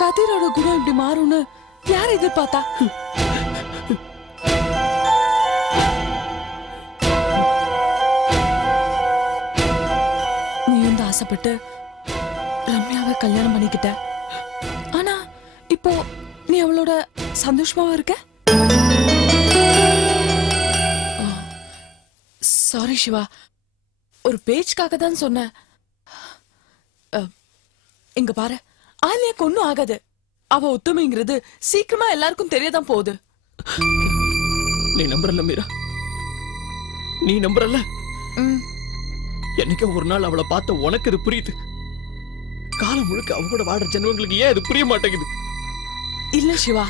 கதிரோட குணம் இப்படி மாறும்னு யார் எதிர்பார்த்தா? நீ வந்து ஆசைப்பட்டு ரம்யாவை கல்யாணம் பண்ணிக்கிட்ட. ஆனா இப்போ நீ அவளோட சந்தோஷமாவா இருக்க? சாரி சிவா, ஒரு பேச்சுக்காக தான் சொன்னேன். இங்க பாரு, ஆலியாக்கு ஒன்னும் ஆகாது. அவ ஒத்துமைங்கிறது சீக்கிரமா எல்லாருக்கும் தெரியதான் போகுது. நீ நம்புறல மீரா, நீ நம்புறல. என்னைக்கு ஒரு நாள் அவளை பார்த்த உனக்கு இது புரியுது. காலம் முழுக்க அவ கூட வாடுற ஜனங்களுக்கு ஏன் இது புரிய மாட்டேங்குது? இல்ல சிவா,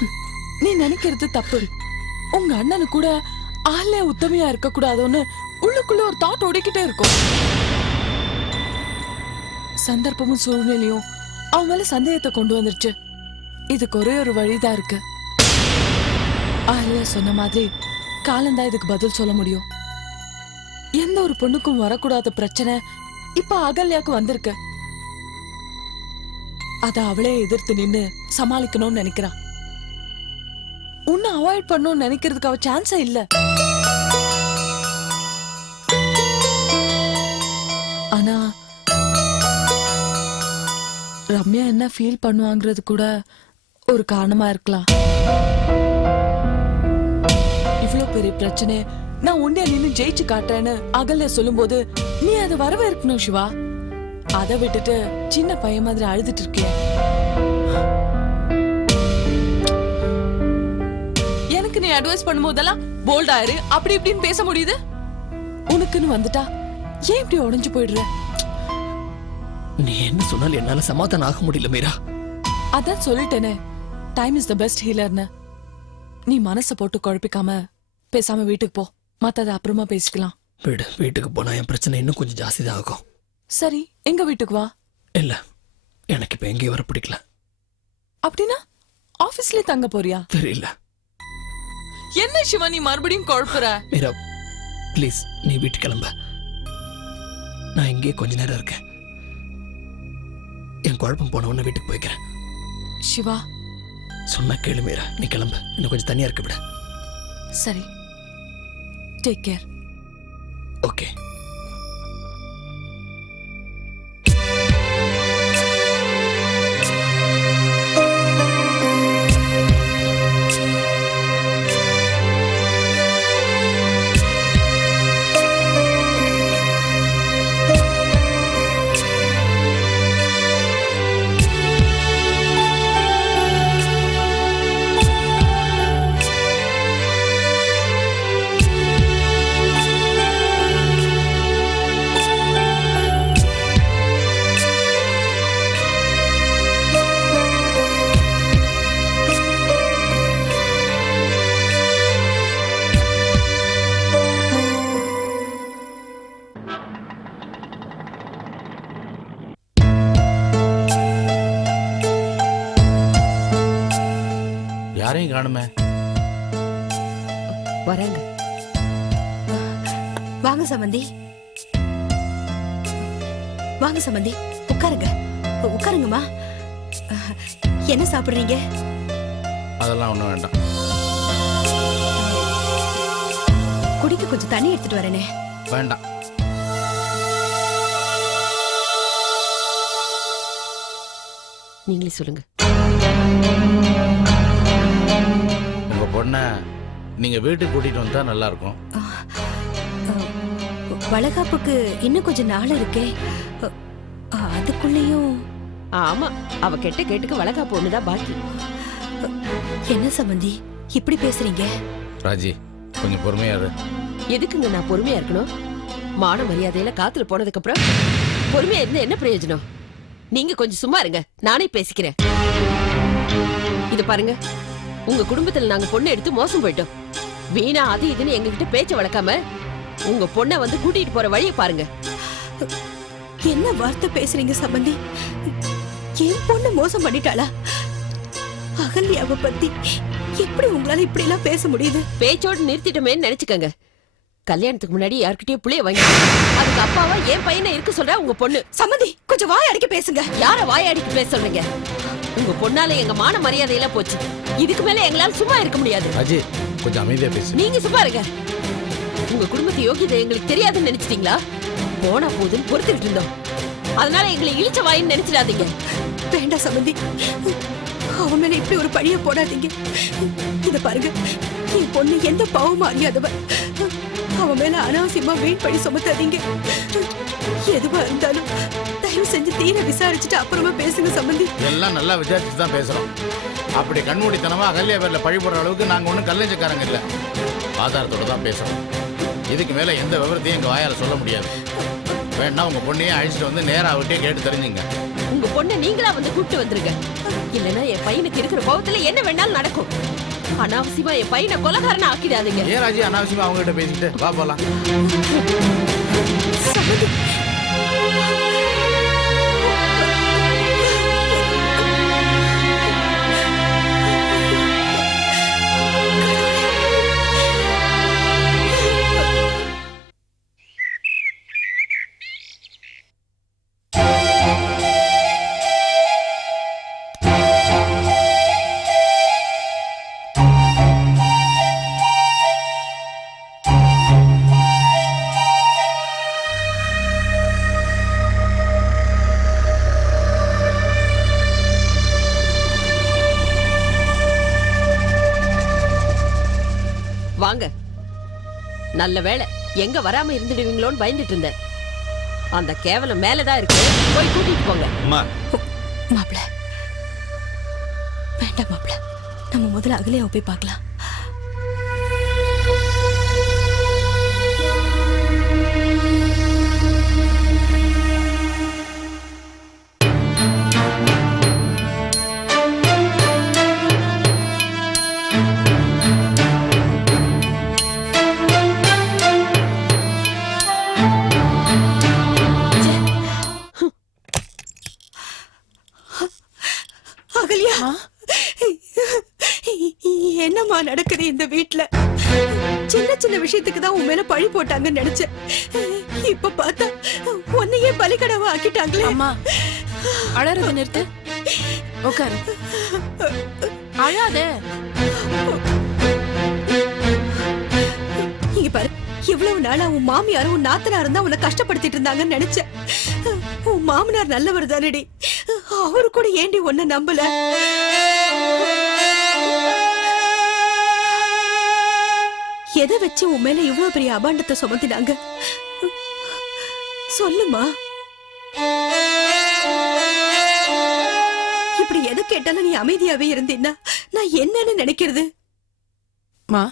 நீ நினைக்கிறது தப்பு. உங்க அண்ணனு கூட ஆலியா உத்தமையா இருக்க கூடாதுன்னு உள்ளுக்குள்ள ஒரு தாட் ஓடிக்கிட்டே இருக்கும். சந்தர்ப்பமும் சூழ்நிலையும் அவன் மேல சந்தேகத்தை கொண்டு வந்துருச்சு. இதுக்கு ஒரே ஒரு வழிதான் இருக்கு. ஆலியா சொன்ன மாதிரி காலம்தான் இதுக்கு பதில் சொல்ல முடியும். எந்த ஒரு பொண்ணுக்கும் வரக்கூடாத பிரச்சனை இப்ப அகல்யாக்கு வந்திருக்கு. அத அவளே எதிர்த்து நின்னு சமாளிக்கணும்னு நினைக்கிறான். உன்னை அவாய்ட் பண்ணணும்னு நினைக்கிறதுக்கு அவ சான்ஸே இல்ல. ஆனா ரம்யா என்ன ஃபீல் பண்ணுவாங்கிறது கூட ஒரு காரணமா இருக்கலாம். இவ்வளவு பெரிய பிரச்சனை நான் உன்னைய நின்னு ஜெயிச்சு காட்டுறேன்னு அகல்யா சொல்லும் போது நீ அதை வரவேற்கணும் சிவா. அதை விட்டுட்டு சின்ன பையன் மாதிரி அழுதுட்டு இருக்கிய. எனக்கு நீ அட்வைஸ் பண்ணும் போதெல்லாம் போல்டா இரு அப்படி இப்படின்னு பேச முடியுது. உனக்குன்னு வந்துட்டா ஏன் இப்படி உடைஞ்சு போயிடுற? நீ என்ன சொன்னாலும் என்னால சமாதானம் ஆக முடியல மீரா. அதான் சொல்லிட்டேனே, டைம் இஸ் த பெஸ்ட் ஹீலர்னு. நீ மனசை போட்டு குழப்பிக்காம பேசாம வீட்டுக்கு போ. மத்தத அப்புறமா பேசிக்கலாம். வீட்டுக்கு போனா என் பிரச்சனை இன்னும் கொஞ்சம் ஜாஸ்தி தான் ஆகும். சரி, எங்க வீட்டுக்கு வா. இல்ல, எனக்கு இப்ப எங்கேயும் வர பிடிக்கல. அப்படின்னா ஆபீஸ்லயே தங்க போறியா? தெரியல. என்ன சிவா நீ மறுபடியும் குழப்புற? மீரா ப்ளீஸ், நீ வீட்டுக்கு கிளம்ப. நான் இங்கே கொஞ்ச நேரம் இருக்கேன். என் குழப்பம் போன உடனே வீட்டுக்கு போய்க்கிறேன். சிவா சொன்னா கேளு மீரா, நீ கிளம்ப. இன்னும் கொஞ்சம் தனியா இருக்க விட. சரி, டேக் கேர். ஓகே. யாரையும் காணுமே. வரங்க. வாங்க சம்பந்தி, வாங்க சம்பந்தி, உட்காருங்க. உட்காருங்கம்மா. என்ன சாப்பிடுறீங்க? அதெல்லாம் ஒண்ணும் வேண்டாம். குடிக்க கொஞ்சம் தண்ணி எடுத்துட்டு வரேனே. வேண்டாம். நீங்களே சொல்லுங்க. உங்க பொண்ண நீங்க வீட்டுக்கு கூட்டிட்டு வந்தா நல்லா இருக்கும். வளகாப்புக்கு இன்னும் கொஞ்சம் நாள் இருக்கே, அதுக்குள்ளேயும். ஆமா, அவ கெட்ட கேட்டுக்கு வளகாப்பு ஒண்ணுதான் பாக்கி. என்ன சம்பந்தி இப்படி பேசுறீங்க? ராஜி, கொஞ்சம் பொறுமையா இரு. எதுக்குங்க நான் பொறுமையா இருக்கணும்? மான மரியாதையில காத்துல போனதுக்கு அப்புறம் பொறுமையா இருந்தா என்ன பிரயோஜனம்? நீங்க கொஞ்சம் சும்மா இருங்க, நானே பேசிக்கிறேன். இது பாருங்க, உங்க குடும்பத்துல நாங்க பொண்ணு எடுத்து மோசம் போயிட்டோம். வீணா அது இதுன்னு எங்க கிட்ட பேச்ச வளர்க்காம உங்க பொண்ணை வந்து கூட்டிட்டு போற வழியை பாருங்க. என்ன வார்த்தை பேசுறீங்க சம்பந்தி? என் பொண்ணு மோசம் பண்ணிட்டாளா? அகல்யாவை பத்தி எப்படி உங்களால இப்படி எல்லாம் பேச முடியுது? பேச்சோடு நிறுத்திட்டோமேன்னு நினைச்சுக்கங்க. கல்யாணத்துக்கு முன்னாடி யார்கிட்டயும் புள்ளைய வாங்கி அதுக்கு அப்பாவா என் பையனை இருக்க சொல்ற உங்க பொண்ணு. சம்பந்தி கொஞ்சம் வாய் அடிக்க பேசுங்க. யார வாய் அடிக்க பேச சொல்றீங்க? உங்க பொண்ணால எங்க மான மரியாதையெல்லாம் போச்சு. இதுக்கு மேல எங்களால சும்மா இருக்க முடியாது. அஜய் கொஞ்சம் அமைதியா பேசு. நீங்க சும்மா இருங்க. உங்க குடும்பத்து யோகியதை எங்களுக்கு தெரியாதுன்னு நினைச்சிட்டீங்களா? போனா போதுன்னு பொறுத்துக்கிட்டு இருந்தோம். அதனால எங்களை இழிச்ச வாயின்னு நினைச்சிடாதீங்க. வேண்டாம் சம்பந்தி, அவன் மேல இப்படி ஒரு பழிய போடாதீங்க. இத பாருங்க, என் பொண்ணு எந்த பாவமும் அறியாதவ. அவன் மேல அனாவசியமா வீண் பழி சுமத்தாதீங்க. எதுவா இருந்தாலும் தயவு செஞ்சு தீர விசாரிச்சுட்டு அப்புறமா பேசுங்க சம்பந்தி. எல்லாம் நல்லா விசாரிச்சுட்டு தான் பேசுறோம். அப்படி கண்மூடித்தனமா அகல்யா பேர்ல பழி போடுற அளவுக்கு நாங்க ஒன்றும் கல்லஞ்சக்காரங்க இல்ல. ஆதாரத்தோட தான் பேசுறோம். இதுக்கு மேல எந்த விவரத்தையும் எங்க வாயால சொல்ல முடியாது. வேணா உங்க பொண்ணையே அழிச்சிட்டு வந்து நேரா அவர்கிட்டயே கேட்டு தெரிஞ்சுங்க. உங்க பொண்ணை நீங்களா வந்து கூப்பிட்டு வந்துருங்க. இல்லைன்னா என் பையனுக்கு இருக்கிற கோவத்துல என்ன வேணாலும் நடக்கும். அனாவசியமா என் பையனை கொலைகாரனை ஆக்கிடாதீங்க. ஏன் ராஜி அனாவசியமா அவங்க கிட்ட பேசிட்டு வா போலாம். சம்பந்தி, வாங்க. நல்ல வேளை எங்க வராம இருந்துடுவீங்களோன்னு பயந்துட்டு இருந்தேன். அந்த கேவலம் மேலதான் இருக்கு, போய் கூட்டிட்டு போங்க. மாப்பிள வேண்டாம் மாப்பிள, நம்ம முதல்ல அகலையாவை போய் பார்க்கலாம். அகல்யா, என்னம்மா நடக்குது இந்த வீட்ல? சின்ன சின்ன விஷயத்துக்கு தான் உன் மேல பழி போட்டாங்கன்னு நினைச்சேன். இப்ப பார்த்தா உன்னையே பலிகடாவா ஆக்கிட்டாங்களே. அம்மா, அழறத நிறுத்து, உட்காரு, அழாத. இங்க பாரு, இவ்வளவு நாளா உன் மாமியாரும் உன் நாத்தனாரும் தான் உன்னை கஷ்டப்படுத்திட்டு இருந்தாங்கன்னு நினைச்சேன். உன் மாமனார் நல்லவர் தானடி, அவரு கூட ஏண்டி உன்னை நம்பல? எதை வச்சு உன் மேல இவ்வளவு பெரிய அபாண்டத்தை சுமத்தினாங்க? சொல்லுமா. இப்படி எதை கேட்டாலும் நீ அமைதியாவே இருந்தீன்னா நான் என்னன்னு நினைக்கிறது? மா,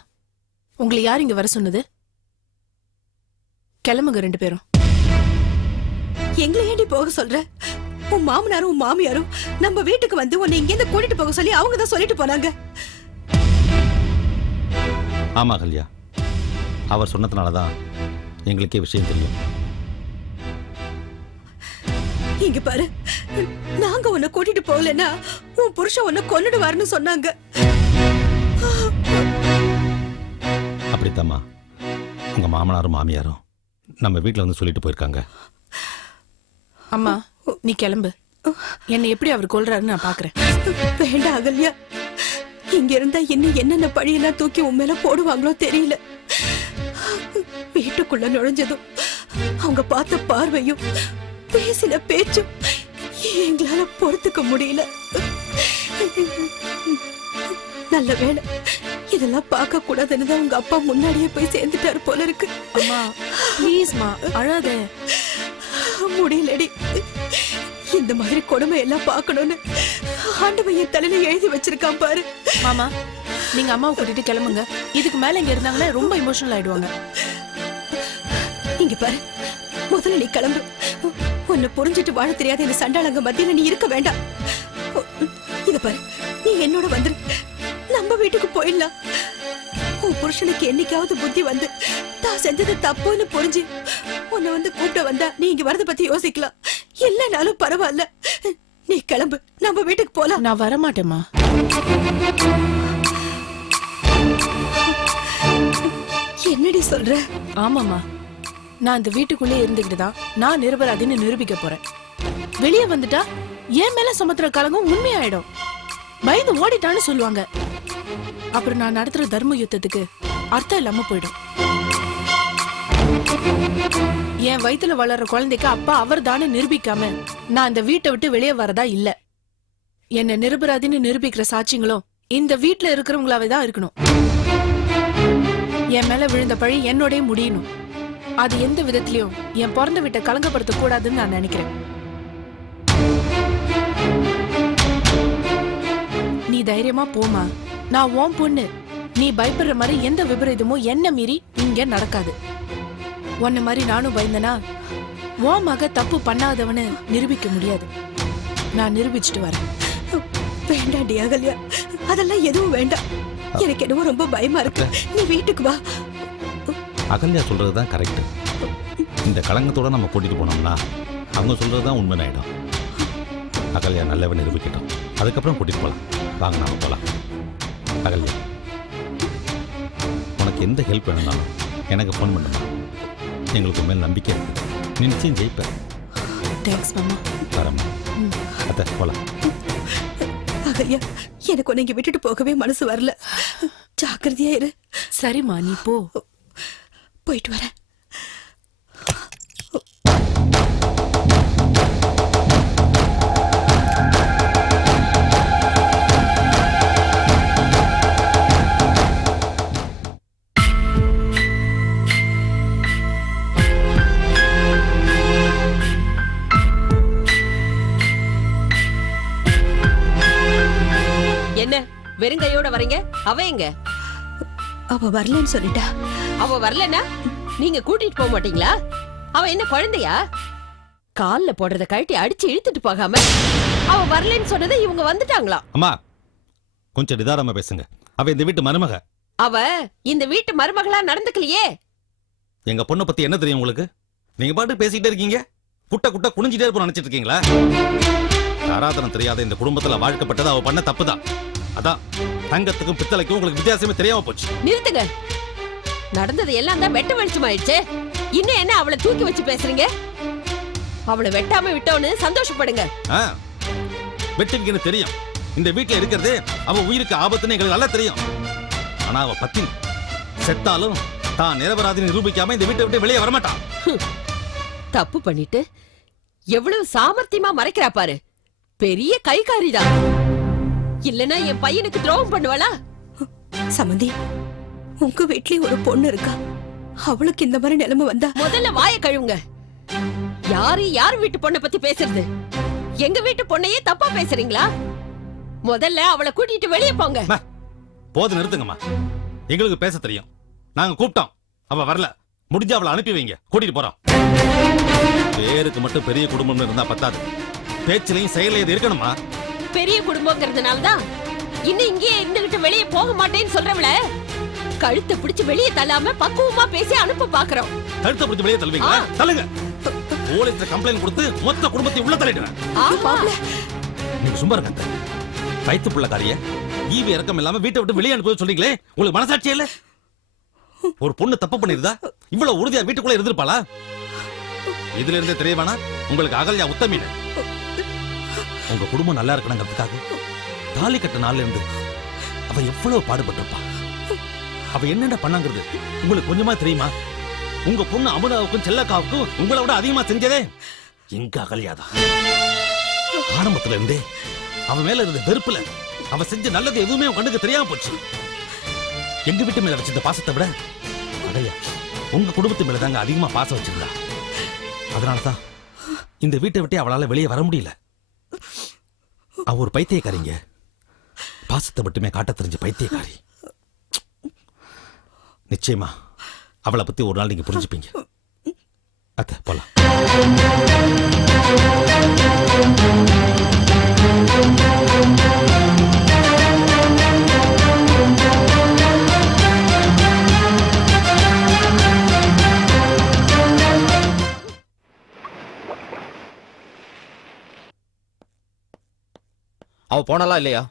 உங்களை யார் இங்க வர சொன்னது? கிளம்புங்க ரெண்டு பேரும். எங்களை ஏண்டி போக சொல்ற? உன் மாமனாரும் உன் மாமியாரும் நம்ம வீட்டுக்கு வந்து உன்னை இங்க இருந்து கூட்டிட்டு போக சொல்லி அவங்க தான் சொல்லிட்டு போனாங்க. ஆமா கல்யா, அவர் சொன்னதுனாலதான் எங்களுக்கே விஷயம் தெரியும். இங்க பாரு, நாங்க உன்னை கூட்டிட்டு போகலன்னா உன் புருஷன் உன்னை கொன்னுடுவாருன்னு சொன்னாங்க. அப்படித்தாம்மா உங்க மாமனாரும் மாமியாரும் நம்ம வீட்டுல வந்து சொல்லிட்டு போயிருக்காங்க. அம்மா, நீ கிளம்பு. என்னை எப்படி அவர் கொல்றாருன்னு நான் பாக்குறேன். வேண்டாம் அகல்யா, இங்க இருந்தா இன்னும் என்னென்ன பழியெல்லாம் தூக்கி உன் மேல போடுவாங்களோ தெரியல. வீட்டுக்குள்ள நுழைஞ்சதும் அவங்க பார்த்த பார்வையும் பேசின பேச்சும் எங்களால பொறுத்துக்க முடியல. நல்ல வேளை இதெல்லாம் பார்க்க கூடாதுன்னு தான் உங்க அப்பா முன்னாடியே போய் சேர்ந்துட்டாரு போல இருக்கு. அம்மா ப்ளீஸ்மா, அழாத. முடியலடி, இந்த மாதிரி கொடுமை எல்லாம் பார்க்கணும்னு ஆண்டவன் என் தலையில எழுதி வச்சிருக்கான் பாரு. மாமா, நீங்க அம்மாவை கூட்டிட்டு கிளம்புங்க. இதுக்கு மேல இங்க இருந்தாங்கன்னா ரொம்ப இமோஷனல் ஆயிடுவாங்க. இங்க பாரு, முதல்ல நீ கிளம்பு. உன்னை புரிஞ்சிட்டு வாழ தெரியாத இந்த சண்டாளங்க மத்தியில நீ இருக்க வேண்டாம். இத பாரு, நீ என்னோட வந்துரு, நம்ம வீட்டுக்கு போயிடலாம். உன் புருஷனுக்கு என்னைக்காவது புத்தி வந்து தான் செஞ்சது தப்புன்னு புரிஞ்சு உன்னை வந்து கூப்பிட வந்தா நீ இங்க வரத பத்தி யோசிக்கலாம். இல்லனாலும் பரவாயில்ல, நீ கிளம்பு, நம்ம வீட்டுக்கு போலாம். நான் வரமாட்டேம்மா. என்னடி சொல்ற? ஆமாமா, நான் இந்த வீட்டுக்குள்ளே இருந்துகிட்டு தான் நான் நிரபராதின்னு நிரூபிக்க போறேன். வெளியே வந்துட்டா என் மேல சுமத்துற கலங்கம் உண்மையாயிடும். பயந்து ஓடிட்டான்னு சொல்லுவாங்க. அப்புறம் நான் நடத்துற தர்ம யுத்தத்துக்கு அர்த்தம் இல்லாம போயிடும். என் வயித்துல வளர்ற குழந்தைக்கு அப்பா அவர் தானே நிரூபிக்காம நான் இந்த வீட்டை விட்டு வெளியே வரதா இல்ல. என்ன நிரபராதின்னு நிரூபிக்கிற சாட்சிங்களும் இந்த வீட்டுல இருக்கிறவங்களாவே தான் இருக்கணும். என் மேல விழுந்த பழி என்னோடய முடியணும். அது எந்த விதத்திலயும் என் பிறந்த வீட்டை கலங்கப்படுத்த கூடாதுன்னு நான் நினைக்கிறேன். நீ தைரியமா போமா. நான் உன் பொண்ணு. நீ பயப்படுற மாதிரி எந்த விபரீதமும் என்ன மீறி இங்க நடக்காது. உன்ன மாதிரி நானும் பயந்தனா உன் மக தப்பு பண்ணாதவனு நிரூபிக்க முடியாது. நான் நிரூபிச்சுட்டு வரேன். வேண்டாண்டி அகல்யா, அதெல்லாம் எதுவும் வேண்டாம். எனக்கு என்னவோ ரொம்ப பயமா இருக்கு. நீ வீட்டுக்கு வா. அகல்யா சொல்றது தான் கரெக்ட். இந்த களங்கத்தோட நம்ம கூட்டிட்டு போனோம்னா அவங்க சொல்றது தான் உண்மை ஆயிடும். அகல்யா நல்லவன் நிரூபிக்கட்டும், அதுக்கப்புறம் கூட்டிட்டு போகலாம். வாங்க நாம போகலாம். அகல்யா, உனக்கு எந்த ஹெல்ப் வேணும்னாலும் எனக்கு ஃபோன் பண்ணுமா. எங்களுக்கு மேல் நம்பிக்கை இருக்கு. நீ நிச்சயம் ஜெயிப்ப. தேங்க்ஸ் மாமா. வரமா அத்தை போகலாம். அகல்யா, எனக்கு உன்னை இங்க விட்டுட்டு போகவே மனசு வரல. ஜாக்கிரதையா இரு. சரிம்மா, நீ போ. போயிட்டு வரேன். என்ன வெறுங்கையோட வரீங்க? அவ எங்க? அவ வரலன்னு சொல்லிட்டா. அவ வரலன்னா நீங்க கூட்டிட்டு போக மாட்டீங்களா? அவ என்ன குழந்தையா? கால்ல போடுறத கழட்டி அடிச்சு இழுத்துட்டு போகாம அவ வரலன்னு சொன்னதை இவங்க வந்துட்டாங்களா? அம்மா கொஞ்சம் நிதானமா பேசுங்க. அவ இந்த வீட்டு மருமக. அவ இந்த வீட்டு மருமகளா நடந்துக்கலையே. எங்க பொண்ணை பத்தி என்ன தெரியும் உங்களுக்கு? நீங்க பாட்டு பேசிக்கிட்டே இருக்கீங்க. குட்ட குட்ட குனிஞ்சிட்டே இருப்போம் நினைச்சிட்டு இருக்கீங்களா? தாராதனம் தெரியாத இந்த குடும்பத்துல வாழ்க்கப்பட்டது அவ பண்ண தப்புதான். அதான் தங்கத்துக்கும் பித்தளைக்கும் உங்களுக்கு வித்தியாசமே தெரியாம போச்சு. நிறுத்துங்க. நடந்தது எல்லாம் தான் வெட்ட வெளிச்சமாயிடுச்சு. இன்னும் என்ன அவளை தூக்கி வச்சு பேசுறீங்க? அவளை வெட்டாம விட்டோன்னு சந்தோஷப்படுங்க. வெட்டுவீங்கன்னு தெரியும். இந்த வீட்டுல இருக்கிறது அவ உயிருக்கு ஆபத்துன்னு எங்களுக்கு நல்லா தெரியும். ஆனா அவ பத்தினி செத்தாலும் தான் நிரபராதி நிரூபிக்காம இந்த வீட்டை விட்டு வெளியே வரமாட்டான். தப்பு பண்ணிட்டு எவ்வளவு சாமர்த்தியமா மறைக்கிறா பாரு. பெரிய கைகாரிதான். இல்லனா என் பையனுக்கு துரோகம் பண்ணுவாளா? சமந்தி, உங்க வீட்லயே ஒரு பொண்ணு இருக்கா. அவளுக்கு இந்த மாதிரி நிலைமை வந்தா முதல்ல வாய கழுவுங்க. யாரு வீட்டு பொண்ணை பத்தி பேசுறது? எங்க வீட்டு பொண்ணையே தப்பா பேசுறீங்களா? முதல்ல அவளை கூட்டிட்டு வெளியே போங்க. போது நிறுத்துங்கம்மா. எங்களுக்கு பேச தெரியும். நாங்க கூப்பிட்டோம், அவ வரல. முடிஞ்சு அவளை அனுப்பி வைங்க, கூட்டிட்டு போறோம். பேருக்கு மட்டும் பெரிய குடும்பம் இருந்தா பத்தாது, பேச்சிலையும் செயலையும் இது இருக்கணுமா? பெரிய குடும்பங்கிறதுனாலதான் இன்னும் இங்கேயே இருந்துகிட்டு வெளியே போக மாட்டேன்னு சொல்றவள கழுத்தை பிடிச்சு வெளியே தள்ளாம பக்குவமா பேசி அனுப்ப பாக்குறோம். கழுத்தை பிடிச்சு வெளியே தள்ளுவீங்களா? தள்ளுங்க. போலீஸ்ல கம்ப்ளைண்ட் கொடுத்து மொத்த குடும்பத்தை உள்ள தள்ளிடுறேன். நீங்க சும்மா இருக்க. வயிற்று பிள்ளைக்காரிய ஈவி இறக்கம் இல்லாம வீட்டை விட்டு வெளியே அனுப்ப சொல்றீங்களே, உங்களுக்கு மனசாட்சியே இல்ல? ஒரு பொண்ணு தப்பு பண்ணிருந்தா இவ்வளவு உறுதியா வீட்டுக்குள்ள இருந்திருப்பாளா? இதுல இருந்தே தெரிய வேணா உங்களுக்கு அகல்யா உத்தமின. உங்க குடும்பம் நல்லா இருக்கணுங்கிறதுக்காக தாலி கட்ட நாள்ல இருந்து அவ எவ்வளவு பாடுபட்டிருப்பா. அவ என்னென்ன பண்ணாங்கிறது உங்களுக்கு கொஞ்சமா தெரியுமா? உங்க பொண்ணு அமுதாவுக்கும் செல்லக்காவுக்கும் உங்களை விட அதிகமா செஞ்சதே எங்க அகல்யாதான். ஆரம்பத்துல இருந்தே அவ மேல இருந்த வெறுப்புல அவ செஞ்ச நல்லது எதுவுமே கண்ணுக்கு தெரியாம போச்சு. எங்க வீட்டு மேல வச்சிருந்த பாசத்தை விட அகல்யா உங்க குடும்பத்து மேல தாங்க அதிகமா பாசம் வச்சிருந்தா. அதனாலதான் இந்த வீட்டை விட்டு அவளால வெளியே வர முடியல. அவ ஒரு பைத்தியக்காரிங்க. பாசத்தை மட்டுமே காட்ட தெரிஞ்ச பைத்தியக்காரி. நிச்சயமா அவளை பத்தி ஒரு நாள் நீங்க புரிஞ்சுப்பீங்க. அத்தை போலாம். அவ போனாலா இல்லையா?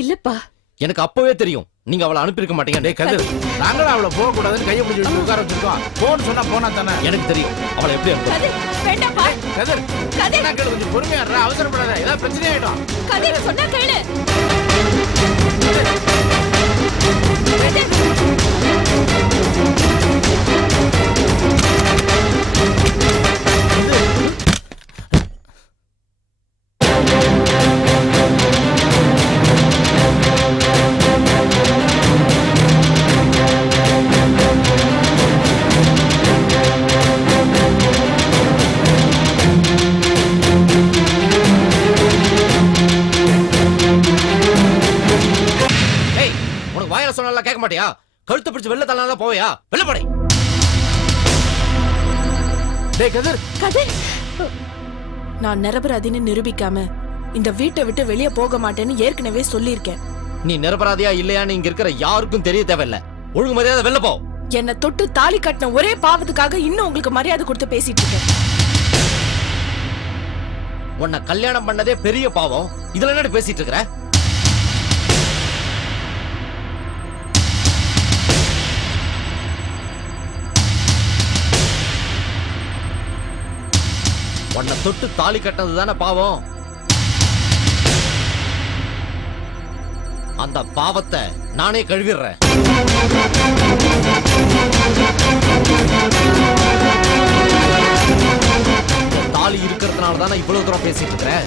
இல்லப்பா. எனக்கு அப்பவே தெரியும் நீங்க அவளை அனுப்பியிருக்க மாட்டீங்க. டேய் கதிர், நாங்களும் அவளை போக கூடாதுன்னு கையை பிடிச்சி உட்கார வச்சிருக்கோம். போன்னு சொன்னா போனா தானே. எனக்கு தெரியும் அவளை எப்படி அனுப்ப. கதிர் வேண்டாப்பா. கதிர், கதிர். நான் கேளு, கொஞ்சம் பொறுமையா இருடா, அவசரப்படாத, ஏதாவது பிரச்சனை ஆயிடும். கதிர் சொன்னா கேளு. ஏய், உனக்கு வாயில சொன்னால கேட்க மாட்டியா? கழுத்தை பிடிச்சு வெளில தள்ளாதான் போவியா? வெளில போடி. டேய் கதிர், கதிர் நான் நிரபராதின்னு நிரூபிக்காம இந்த வீட்டை விட்டு வெளியே போக மாட்டேன்னு ஏற்கனவே சொல்லியிருக்கேன். நீ நிரபராதியா இல்லையான்னு இங்க இருக்கிற யாருக்கும் தெரிய தேவையில்ல. ஒழுங்கு மரியாதை வெளில போ. என்னை தொட்டு தாலி கட்டின ஒரே பாவத்துக்காக இன்னும் உங்களுக்கு மரியாதை கொடுத்து பேசிட்டு இருக்கேன். உன்னை கல்யாணம் பண்ணதே பெரிய பாவம். இதுல என்ன பேசிட்டு இருக்கிற? உன்னை தொட்டு தாலி கட்டினது தானே பாவம். அந்த பாவத்தை நானே கழுவிடுறேன். இந்த தாலி இருக்கிறதுனால தானே இவ்வளவு தூரம் பேசிட்டு இருக்கிறேன்.